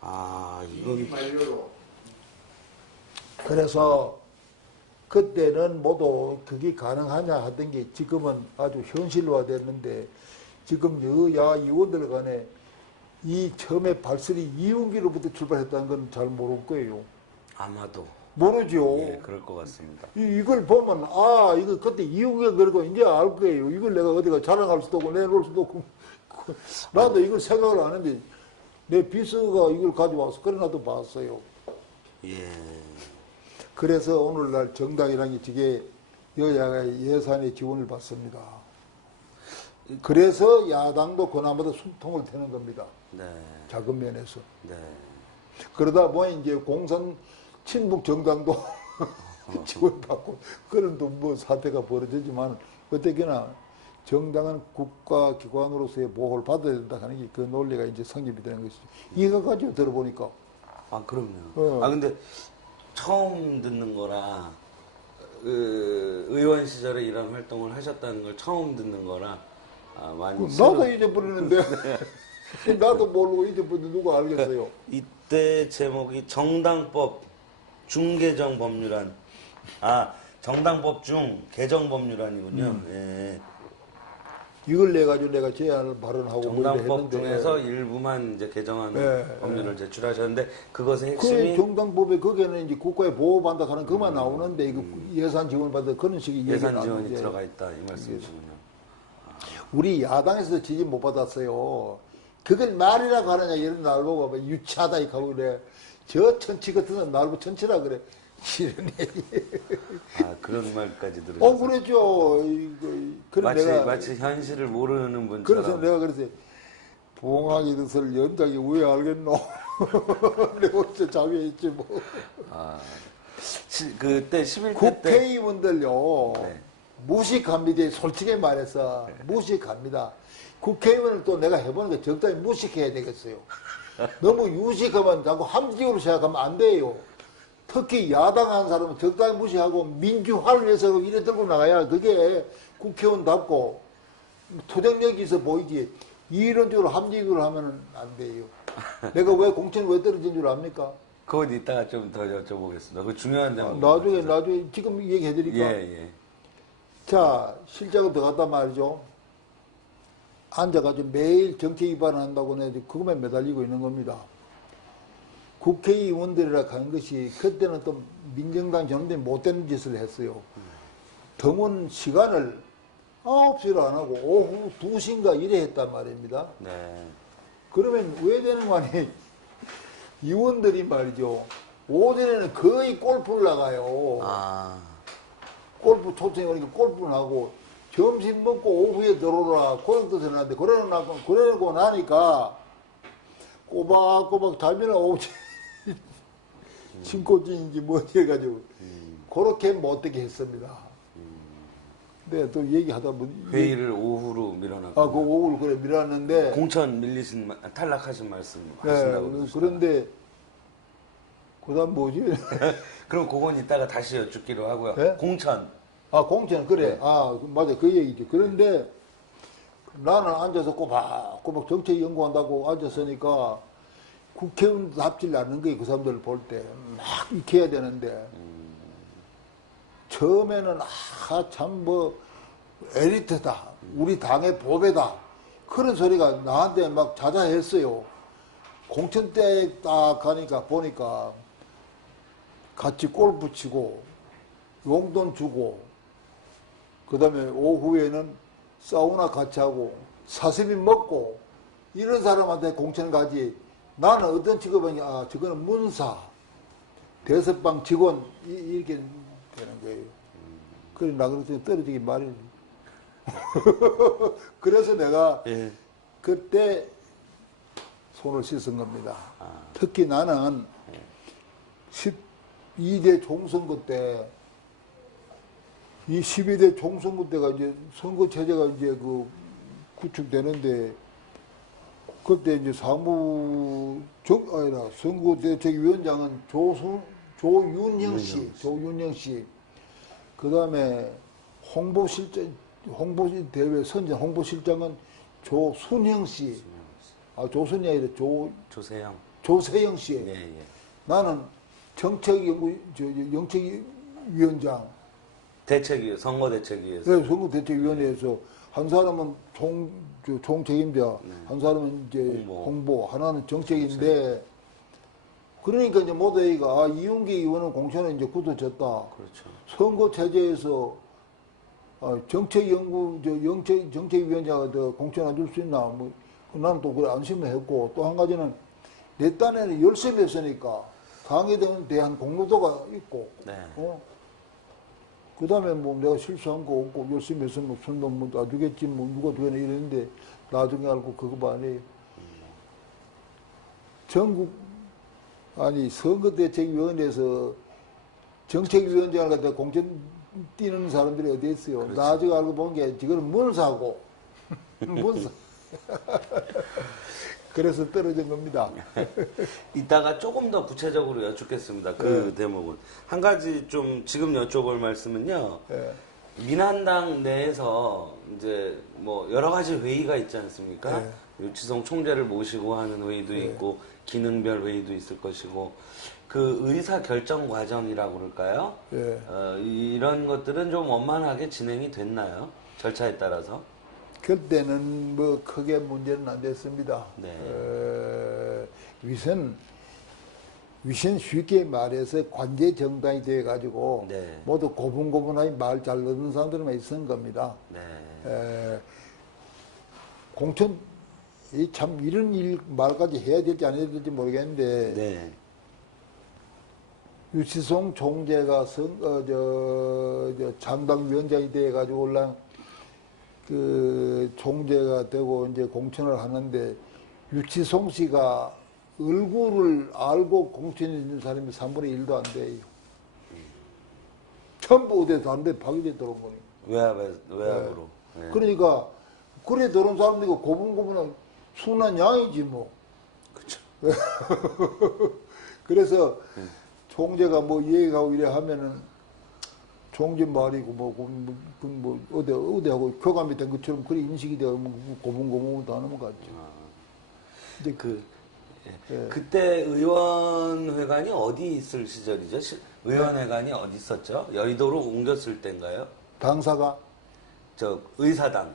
아, 이건 그래서 그때는 모두 그게 가능하냐 하던 게 지금은 아주 현실화 됐는데 지금 여야 의원들 간에 이 처음에 발설이 이윤기로부터 출발했다는 건 잘 모를 거예요. 아마도 모르죠. 예, 그럴 것 같습니다. 이걸 보면 아 이거 그때 이윤기가 그러고 이제 알 거예요. 이걸 내가 어디가 자랑할 수도 없고 내놓을 수도 없고 나도 이걸 생각을 안 했는데 내 비서가 이걸 가져와서 그러나도 봤어요. 예. 그래서 오늘날 정당이라는 게 저게 여야가 예산의 지원을 받습니다. 그래서 야당도 그나마도 숨통을 트는 겁니다. 네. 자금 면에서. 네. 그러다 보니 이제 공산 친북 정당도 지원받고 그런 또 뭐 사태가 벌어지지만 어떻게나 정당은 국가기관으로서의 보호를 받아야 된다 하는 게 그 논리가 이제 성립이 되는 것이죠. 이거 가지고 들어보니까. 아, 그럼요. 아, 근데 처음 듣는 거라, 의원 시절에 이런 활동을 하셨다는 걸 처음 듣는 거라, 많이. 나도 잊어버리는데. 나도 모르고 잊어버리는데 누가 알겠어요. 이때 제목이 정당법 중개정 법률안. 아, 정당법 중 개정 법률안이군요. 예. 이걸 내가지고 내가 제안을 발언하고 정당법 중에서 일부만 이제 개정한 법률을 제출하셨는데 그것의 핵심이 그 정당법에 거기에는 이제 국가에 보호받다 하는 그만 나오는데 이거 예산 지원 받다 그런 식의 예산 지원이 들어가 있다 이 말씀이시군요. 우리 야당에서 지지 못 받았어요. 그걸 말이라고 하느냐 이런 날 보고 유치하다 이 하고 그래. 저 천치 같은 건 날보 천치라 그래. 이런 얘기. 아, 그런 말까지 들으셨어요? 그랬죠. 마치 현실을 모르는 분처럼. 그래서 내가 그랬어요. 봉황이 뜻을 연장이 왜 알겠노? 내가 어째 자위했지 뭐. 아, 그때 11대 국회의원들요. 네. 무식합니다. 솔직히 말해서 무식합니다. 국회의원을 또 내가 해보는 게 적당히 무식해야 되겠어요. 너무 유식하면 자꾸 함직으로 생각하면 안 돼요. 특히 야당한 사람은 적당히 무시하고 민주화를 위해서 이래 들고 나가야 그게 국회의원답고 투쟁력이 있어 보이지. 이런적으로 함직으로 하면 안 돼요. 내가 왜 공천이 왜 떨어진 줄 압니까? 그건 이따가 좀 더 여쭤보겠습니다. 그 중요한 대목. 나중에 지금 얘기해드릴까? 예. 자, 실적을 더 갖다 말이죠. 앉아가지고 매일 정치 위반을 한다고 내가 그것만 매달리고 있는 겁니다. 국회의원들이라 하는 것이 그때는 또 민정당 전원들이 못된 짓을 했어요. 드문 시간을 9시를 안 하고 오후 2시인가 이래 했단 말입니다. 네. 그러면 왜 되는 거 아니? 의원들이 말이죠. 오전에는 거의 골프를 나가요. 아. 골프 초청이 오니까 골프를 하고 점심 먹고 오후에 들어오라 고역도 전화하는데 그러고 나니까 꼬박꼬박 자면 오지 신고증인지 뭐지 해가지고 그렇게 못되게 했습니다. 근데 또 얘기하다 보니 회의를 오후로 밀어놨고. 그 오후를 그래 밀었는데 공천 탈락하신 말씀 하신다고 네, 그런데 그다음 뭐지? 그럼 그건 이따가 다시 여쭙기로 하고요. 네? 공천. 공천 그래. 네. 맞아 그 얘기지. 그런데 나는 앉아서 꼬박 정책 연구한다고 앉았으니까 국회의원답질 않는 거예요. 그 사람들 볼 때 막 익혀야 되는데 처음에는 참 뭐 엘리트다. 우리 당의 보배다. 그런 소리가 나한테 막 자자했어요. 공천 때 딱 가니까 보니까 같이 골프 치고 용돈 주고 그다음에 오후에는 사우나 같이 하고 사시미 먹고 이런 사람한테 공천 가지. 나는 어떤 직업이냐? 아, 저거는 문사, 대서방 직원 이렇게 되는 거예요. 그래 나 그랬더니 떨어지기 마련이. 그래서 내가 예. 그때 손을 씻은 겁니다. 특히 나는 12대 총선거 때, 이 12대 총선거 때가 이제 선거 체제가 이제 그 구축되는데, 그때 이제 선거대책위원장은 조윤영 씨, 그 다음에 홍보대회 선전 홍보실장은 조순영 씨, 조순이 아니라 조세영 씨. 예, 예. 나는 정책위원장. 선거대책위에서. 네, 선거대책위원회에서 한 사람은 총책임자, 한 사람은 이제 홍보, 하나는 정책인데, 그러니까 이제 모두가 이윤기 의원은 공천에 이제 굳어졌다. 그렇죠. 선거 체제에서 정책위원장가 공천 안 줄 수 있나? 뭐 나는 또 그래 안심을 했고, 또 한 가지는 내 딴에는 열심히 했으니까 당에 대한 공로도가 있고, 네. 그 다음에 뭐 내가 실수한 거 없고 열심히 했으면 선거 뭐 놔두겠지 뭐 누가 되나 이랬는데 나중에 알고 그거 봐니 선거대책위원회에서 정책위원장을 갖다 공천 뛰는 사람들이 어디 있어요. 그렇지. 나중에 알고 본 게 지금은 문사고 문사. 그래서 떨어진 겁니다. 이따가 조금 더 구체적으로 여쭙겠습니다. 그 대목은. 한 가지 좀 지금 여쭤볼 말씀은요. 민한당 내에서 이제 뭐 여러 가지 회의가 있지 않습니까? 유치성 총재를 모시고 하는 회의도 있고 기능별 회의도 있을 것이고 그 의사 결정 과정이라고 그럴까요? 이런 것들은 좀 원만하게 진행이 됐나요? 절차에 따라서? 그때는 뭐 크게 문제는 안 됐습니다. 네. 위선 쉽게 말해서 관제 정당이 되어 가지고 네. 모두 고분고분하게 말 잘 넣는 사람들만 있은 겁니다. 네. 공천 참 이런 일 말까지 해야 될지 안 해야 될지 모르겠는데 네. 유치송 총재가 장당위원장이 되어 가지고 올라 그 총재가 되고 이제 공천을 하는데 유치송 씨가 얼굴을 알고 공천에 있는 사람이 3분의 1도 안 돼요. 전부 어디서 안 돼, 박입에 들어온 거니. 외압으로. 네. 그러니까, 그래 들어온 사람들이 고분고분한 순한 양이지 뭐. 그쵸. 그래서 총재가 뭐 얘기하고 이래 하면은 총재 말이고 어디하고 교감이 된 것처럼 그리 인식이 되고 고분고분도 하는 것 같죠. 이제 그때 의원회관이 어디 있을 시절이죠? 의원회관이 어디 있었죠? 여의도로 옮겼을 때인가요? 당사가? 의사당.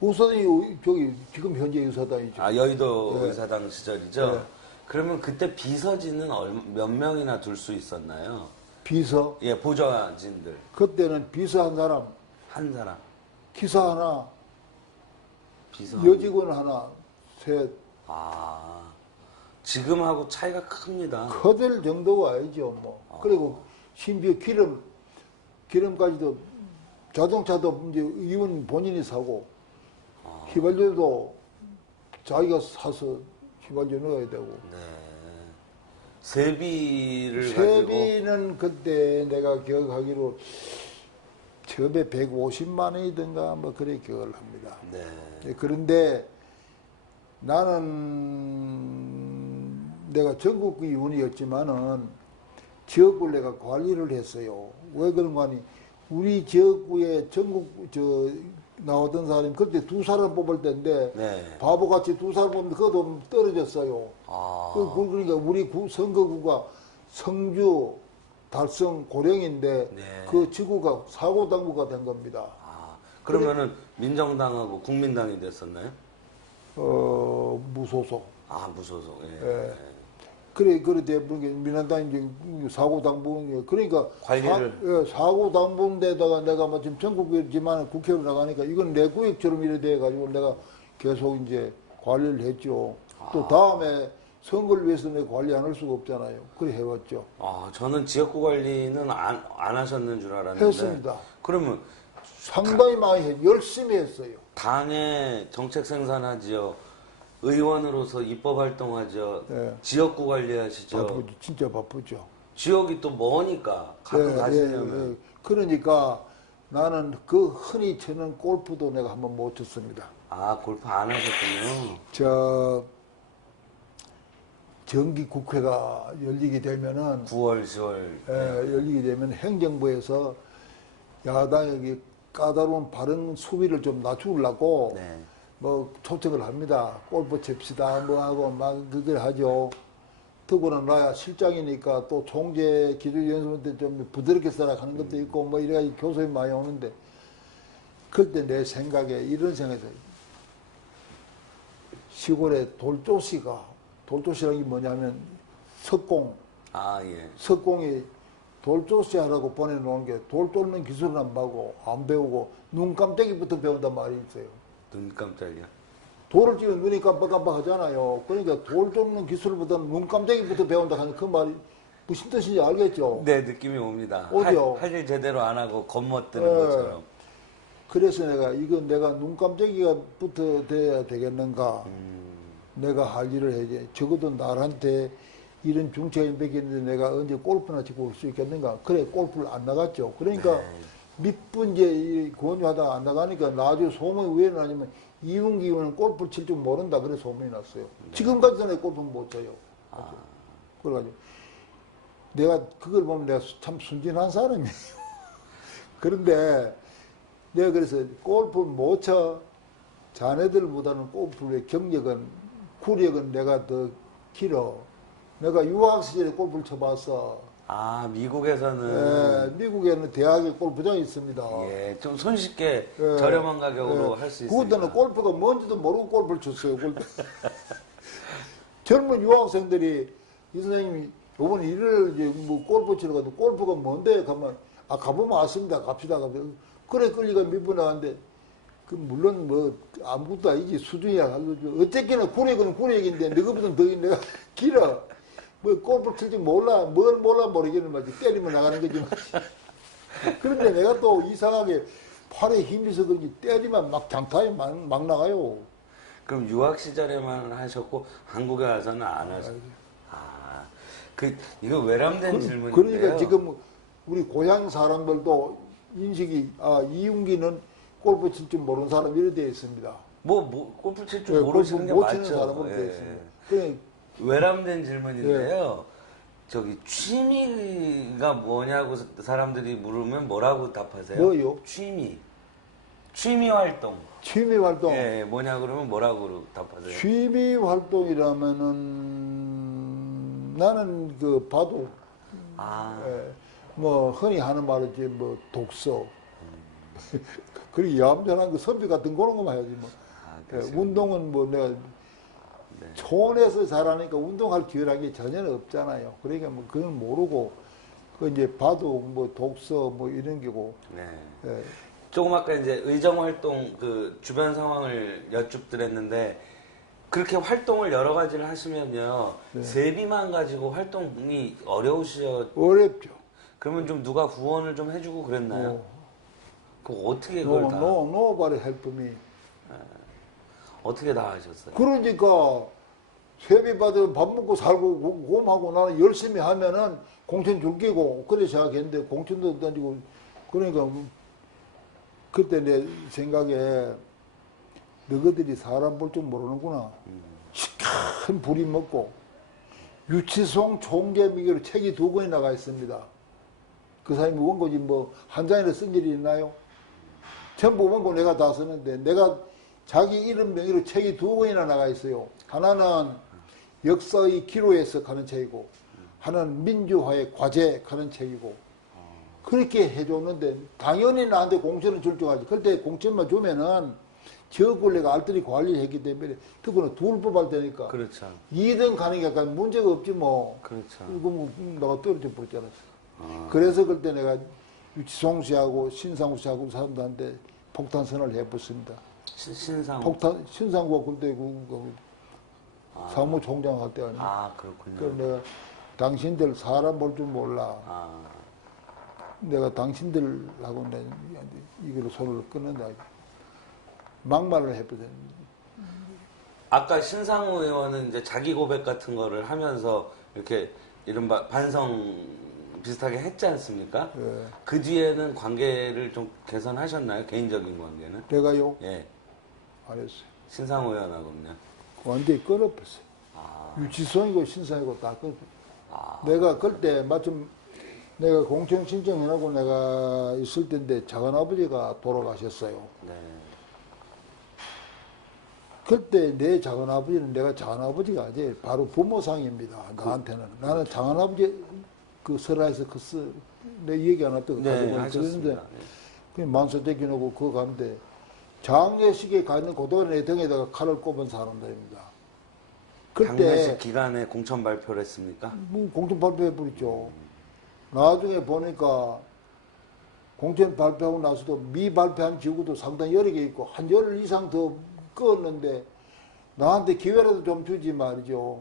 의사당이 저기 지금 현재 의사당이죠. 여의도 의사당 시절이죠? 네. 그러면 그때 비서진은 몇 명이나 둘 수 있었나요? 비서? 예, 보좌진들. 그때는 비서 한 사람. 한 사람. 기사 하나. 비서. 여직원 하나. 셋. 지금하고 차이가 큽니다. 커질 정도가 아니죠, 뭐. 그리고 심지어 기름까지도 자동차도 이제 의원 본인이 사고 휘발유도 자기가 사서 휘발유 넣어야 되고. 네. 세비는 가지고 그때 내가 기억하기로 처음에 150만 원이든가 뭐 그래 기억을 합니다. 네. 그런데 나는 내가 전국구 의원이었지만은 지역구를 내가 관리를 했어요. 왜 그런가 하니 우리 지역구에 나오던 사람이 그때 두 사람 뽑을 때인데 바보같이 두 사람 뽑는데 그것도 떨어졌어요. 그러니까 우리 선거구가 성주, 달성, 고령인데 그 지구가 사고당구가 된 겁니다. 그러면은 민정당하고 국민당이 됐었나요? 무소속. 무소속. 예. 그래 대부분 게 민한당 이제 사고 당분 그러니까 관리를. 사고 당분데다가 내가 뭐 지금 전국이지만 국회로 나가니까 이건 내 구역처럼 이래 돼 가지고 내가 계속 이제 관리를 했죠. 또 다음에 선거를 위해서 내가 관리 안 할 수가 없잖아요. 그래 해왔죠. 아, 저는 지역구 관리는 안 하셨는 줄 알았는데. 했습니다. 그러면 상당히 많이 열심히 했어요. 당의 정책 생산하지요. 의원으로서 입법 활동하죠. 네. 지역구 관리하시죠. 바쁘죠. 진짜 바쁘죠. 지역이 또 머니까 가끔 가시려면. 그러니까 나는 그 흔히 치는 골프도 내가 한번 못 쳤습니다. 아, 골프 안 하셨군요. 저 정기 국회가 열리게 되면은 9월, 10월. 열리게 되면 행정부에서 야당에게 까다로운 발언 수위를 좀 낮추려고 네. 뭐 초청을 합니다. 골프 칩시다 뭐 하고 막 그걸 하죠. 더구나 나야 실장이니까 또 총재 기술연수원 좀 부드럽게 써라 하는 것도 있고 뭐 이래가지고 교수님 많이 오는데 그때 내 생각에 이런 생각이 들어요. 시골에 돌조시라는 게 뭐냐면 석공, 아, 예. 석공이 돌조시 하라고 보내놓은 게 돌 쫓는 기술은 안 배우고 눈 깜짝이부터 배운단 말이 있어요. 눈 깜짝이야. 돌을 찍으면 눈이 깜빡깜빡 하잖아요. 그러니까 돌 쫓는 기술보다는 눈 깜짝이부터 배운다 하는 그 말이 무슨 뜻인지 알겠죠? 네, 느낌이 옵니다. 어디요? 할 일 제대로 안 하고 겉멋드는 예. 것처럼. 그래서 이건 내가 눈 깜짝이가부터 돼야 되겠는가? 내가 할 일을 해야지. 적어도 나한테 이런 중체가 임백했는데 내가 언제 골프나 치고 올 수 있겠는가? 그래, 골프를 안 나갔죠. 그러니까 몇분 이제 권유하다가 안 나가니까 나중에 소문이 왜 나냐면 이웅기는 골프를 칠 줄 모른다. 그래 소문이 났어요. 지금까지도 내가 골프는 못 쳐요. 그래가지고 내가 그걸 보면 내가 참 순진한 사람이에요. 그런데 내가 그래서 골프 못 쳐. 자네들보다는 골프의 경력은, 구력은 내가 더 길어. 내가 유학 시절에 골프를 쳐봤어. 아, 미국에서는. 미국에는 대학에 골프장이 있습니다. 예, 좀 손쉽게 저렴한 가격으로 할 수 있어요. 그것들은 골프가 뭔지도 모르고 골프를 쳤어요. 젊은 유학생들이 이 선생님이 요번에 일을 이제 뭐 골프 치러 가도 골프가 뭔데? 가면, 가보면 아십니다. 갑시다. 그래, 끌리가 몇 번 나왔는데, 물론 뭐, 아무것도 아니지. 수준이야. 어쨌거나 구력은 구력인데, 너희보다 더 내가 길어. 뭐, 골프 칠지 몰라. 뭘 몰라 모르겠는 말이지. 때리면 나가는 거지. 그런데 내가 또 이상하게 팔에 힘이 있어 그런지 때리면 막 장타에 막 나가요. 그럼 유학 시절에만 하셨고, 한국에 와서는 안 하셨어요? 이거 외람된 질문인데요. 그러니까 지금 우리 고향 사람들도 인식이, 이윤기는 골프 칠 줄 모르는 사람 이래 되어 있습니다. 골프 칠 줄 모르시는 게 못 맞죠. 치는 사람으로 되어 있습니다. 외람된 질문인데요. 저기 취미가 뭐냐고 사람들이 물으면 뭐라고 답하세요? 뭐요? 취미 활동. 취미 활동. 예, 뭐냐 그러면 뭐라고 답하세요? 취미 활동이라면은 나는 바둑. 뭐 흔히 하는 말이지 뭐 독서. 그리고 얌전한 거 선비 같은 그런 거만 해야지 뭐. 운동은 뭐 내가 촌에서 자라니까 운동할 기회라는 게 전혀 없잖아요. 그러니까 뭐 그건 모르고 그 이제 바둑 뭐 독서 뭐 이런 게고. 네. 예. 조금 아까 이제 의정 활동 주변 상황을 여쭙드렸는데 그렇게 활동을 여러 가지를 하시면요. 세비만 가지고 활동이 어려우시죠? 어렵죠. 그러면 좀 누가 후원을 좀 해주고 그랬나요? 그거 어떻게 그걸 다? Nobody help me. 어떻게 다 하셨어요? 그러니까 세비 받으면 밥 먹고 살고 곰하고 나는 열심히 하면은 공천 줄 끼고 그래 생각했는데 공천도 던지고 그러니까 그때 내 생각에 너희들이 사람 볼 줄 모르는구나. 큰 부리 먹고 유치송 총재 미기로 책이 2권이 나가 있습니다. 그 사람이 원고지 뭐 한 장이나 쓴 일이 있나요? 전부 원고 내가 다 쓰는데 내가 자기 이름 명의로 책이 2권이나 나가 있어요. 하나는 역사의 기로에서 가는 책이고 하나는 민주화의 과제 가는 책이고 그렇게 해줬는데 당연히 나한테 공천을 줄 줄 알지. 그때 공천만 주면은 지역을 내가 알뜰히 관리했기 때문에 특히나 둘 뽑을 때니까 그렇죠. 2등 가는 게 약간 문제가 없지 뭐. 그렇죠. 이거 뭐 내가 떨어져 버렸잖아. 아. 그래서 그때 내가 유치송 씨하고 신상우 씨하고 사람들한테 폭탄 선언을 해봤습니다. 신상. 폭탄 신상우가 그때 사무총장 할 때 아니야. 아, 그렇군요. 그래서 내가 당신들 사람 볼 줄 몰라. 아, 내가 당신들하고 내가 이걸로 손을 끊는다. 막말을 해버렸는데. 아까 신상우 의원은 이제 자기 고백 같은 거를 하면서 이렇게 이른바 반성 비슷하게 했지 않습니까? 예. 그 뒤에는 관계를 좀 개선하셨나요? 개인적인 관계는? 내가요? 예. 안 했어요. 신상우 의원하고는요? 완전히 끊어버렸어요. 아, 유치성이고 신상이고 다 끊어버렸어요. 아, 내가 그때 마침 내가 공청 신청해놓고 내가 있을 때인데 작은아버지가 돌아가셨어요. 네. 그때 내 작은아버지는 내가 작은아버지가 아니에요. 바로 부모상입니다. 나한테는. 나는 작은아버지 그 설화에서 내 얘기 안 했다고 네, 가지고 하셨습니다. 그랬는데 그 만수대기놓고 그거 가는데 장례식에 가는 고도가 내 등에다가 칼을 꼽은 사람들입니다. 장례식 기간에 공천 발표를 했습니까? 뭐 공천 발표해버렸죠. 나중에 보니까 공천 발표하고 나서도 미발표한 지구도 상당히 여러 개 있고 한 열 이상 더 껐는데 나한테 기회라도 좀 주지 말이죠.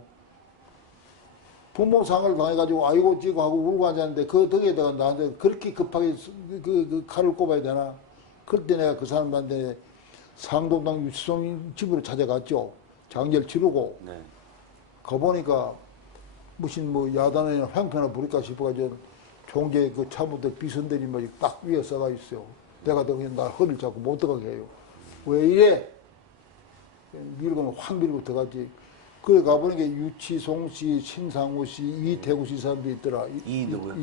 부모상을 당해가지고 아이고 찌고 하고 울고 앉았는데 그 덕에다가 나한테 그렇게 급하게 그 칼을 꼽아야 되나? 그때 내가 그 사람한테 상동당 유치송 집으로 찾아갔죠. 장례를 치르고 네. 가보니까 무슨 뭐 야단이나 횡패나 부릴까 싶어가지고 총재 그 차무들 비선들이 막 딱 위에 써가 있어요. 내가 그냥 날 허리를 잡고 못 들어가게 해요. 왜 이래? 밀고는 확 밀고 들어가지. 그래 가보니까 유치송 씨, 신상우 씨, 이태구 씨 사람들이 있더라. 누구요?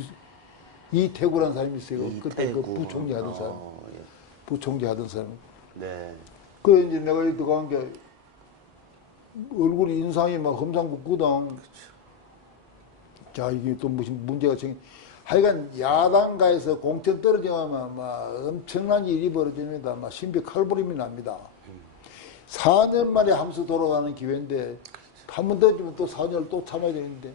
이태구라는 사람이 있어요. 그때 그 이태구. 부총리 하던 사람. 예. 부총리 하던 사람. 네. 그래 이제 내가 여기 들어간 게 얼굴이 인상이 막 험상궂거든. 자, 이게 또 무슨 문제가 생긴. 하여간 야당가에서 공천 떨어지면 막 엄청난 일이 벌어집니다. 막 신비 칼부림이 납니다. 4년 만에 함수 돌아가는 기회인데 한 번 더 주면 또 4년을 또 참아야 되는데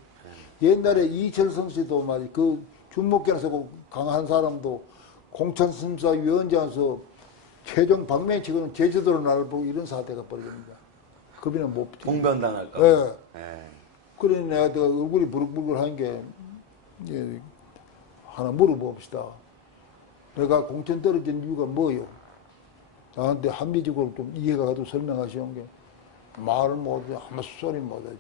옛날에 이철성 씨도 말이 그 준목견에서 강한 사람도 공천심사위원장에서 최종 방면치고는 제주도로 나를 보고 이런 사태가 벌어집니다. 급이나 못 붙여. 봉변당할까? 예. 네. 그러니 내가 얼굴이 부글부글한 게 예, 하나 물어봅시다. 내가 공천 떨어진 이유가 뭐요? 나한테 한미적으로 좀 이해가 가도 설명하시는 게 말을 못해 아무 소리 못하죠.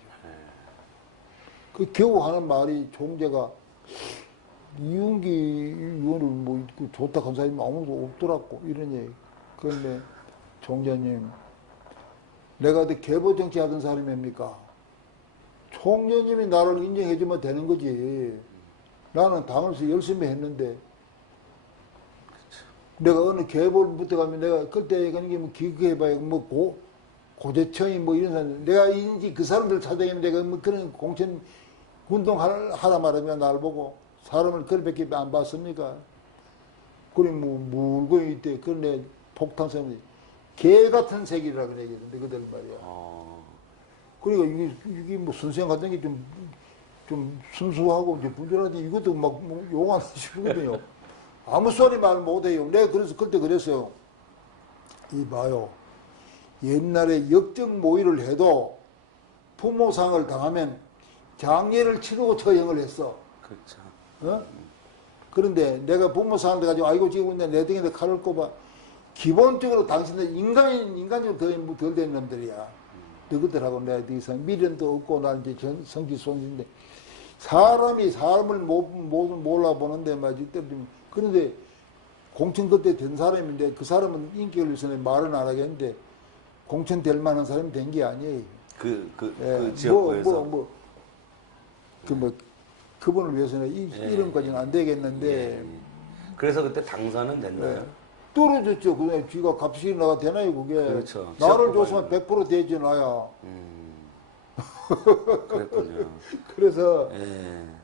그 겨우 하는 말이 총재가 이윤기 의원을 뭐 좋다 한 사람이 아무도 없더라고 이런 얘기. 그런데 총재님 내가 그때 개보 정치 하던 사람입니까? 총재님이 나를 인정해주면 되는 거지. 나는 당에서 열심히 했는데 내가 어느 개보부터 가면 내가 그때 가는 게 뭐 기획해봐야 뭐 고재청이 뭐 이런 사람 내가 인지 그 사람들 찾아내면 내가 뭐 그런 공천 운동 하라 말하면 날 보고 사람을 그렇게밖에 안 봤습니까? 그래 뭐 물고 있대. 그런데 폭탄성이 개 같은 색이라고 얘기했는데 그들 말이야. 그러니까 이게 뭐 선생 같은 게 좀 순수하고 이제 분전하지 이것도 막 용안 싶거든요. 아무 소리 말 못해요. 내가 그래서 그때 그랬어요. 이 봐요. 옛날에 역적 모의를 해도 부모상을 당하면 장례를 치르고 처형을 했어. 그렇죠. 어? 그런데 내가 부모상을 가지고 아이고 지금 있는데 내 등에다 칼을 꼽아. 기본적으로 당신들 인간적으로 덜 된 놈들이야. 너희들하고 내가 더 이상 미련도 없고 난 이제 성지 손인데 사람이 사람을 몰라보는데 말이지. 그런데 공천 그때 된 사람인데 그 사람은 인격을 위해서는 말은 안 하겠는데 공천 될 만한 사람이 된 게 아니에요. 그 지역구에서. 그분을 위해서는 이름까지는 안 되겠는데. 그래서 그때 당선은 됐나요? 떨어졌죠. 그냥 쥐가 값이 나가 되나요, 그게? 그렇죠. 나를 줬으면 100% 되지, 나야. 그랬군요. 그래서,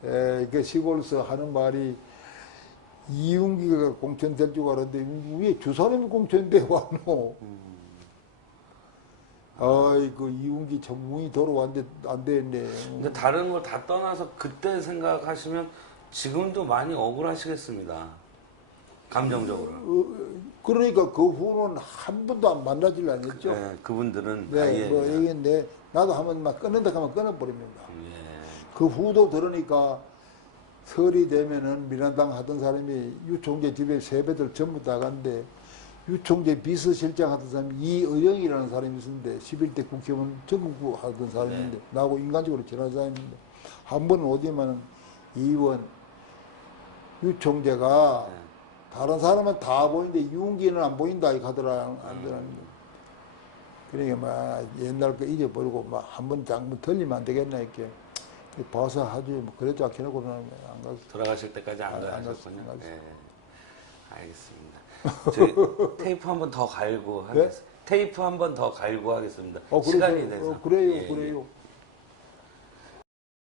그 시골에서 하는 말이 이윤기가 공천될 줄 알았는데, 왜 주 사람이 공천돼 왔노? 아이고 이운기 전문이 돌아왔는데 안 되겠네. 근데 다른 걸 다 떠나서 그때 생각하시면 지금도 많이 억울하시겠습니다. 감정적으로. 그러니까 그 후는 한 번도 안 만나질 않았죠. 네, 그분들은 네, 아예 뭐 그냥, 얘기인데 나도 한번 막 끊는다 하면 끊어버립니다. 예. 그 후도 들으니까 설이 되면은 민한당 하던 사람이 유총재 집에 세배들 전부 다 간데 유총재 비서실장 하던 사람이 이의영이라는 사람이 있었는데 11대 국회의원 전국구 하던 사람인데 나하고 인간적으로 친한 사람인데 한 번은 어디면은 이원 유총재가 다른 사람은 다 보이는데 유은기는 안 보인다 이 가더라 안더라는데 그러니까 막 옛날 거 잊어버리고 막 한 번 장문 들리면 안 되겠나 이렇게 봐서 하지 뭐 그래도 아끼놓고는 안 가서 돌아가실 때까지 안 안 가셨군요. 갔어요. 예. 알겠습니다. 저희 테이프 한 번 더 갈고 하겠습니다. 테이프 한 번 더 갈고 하겠습니다. 시간이 돼서. 그래요 예, 예. 그래요.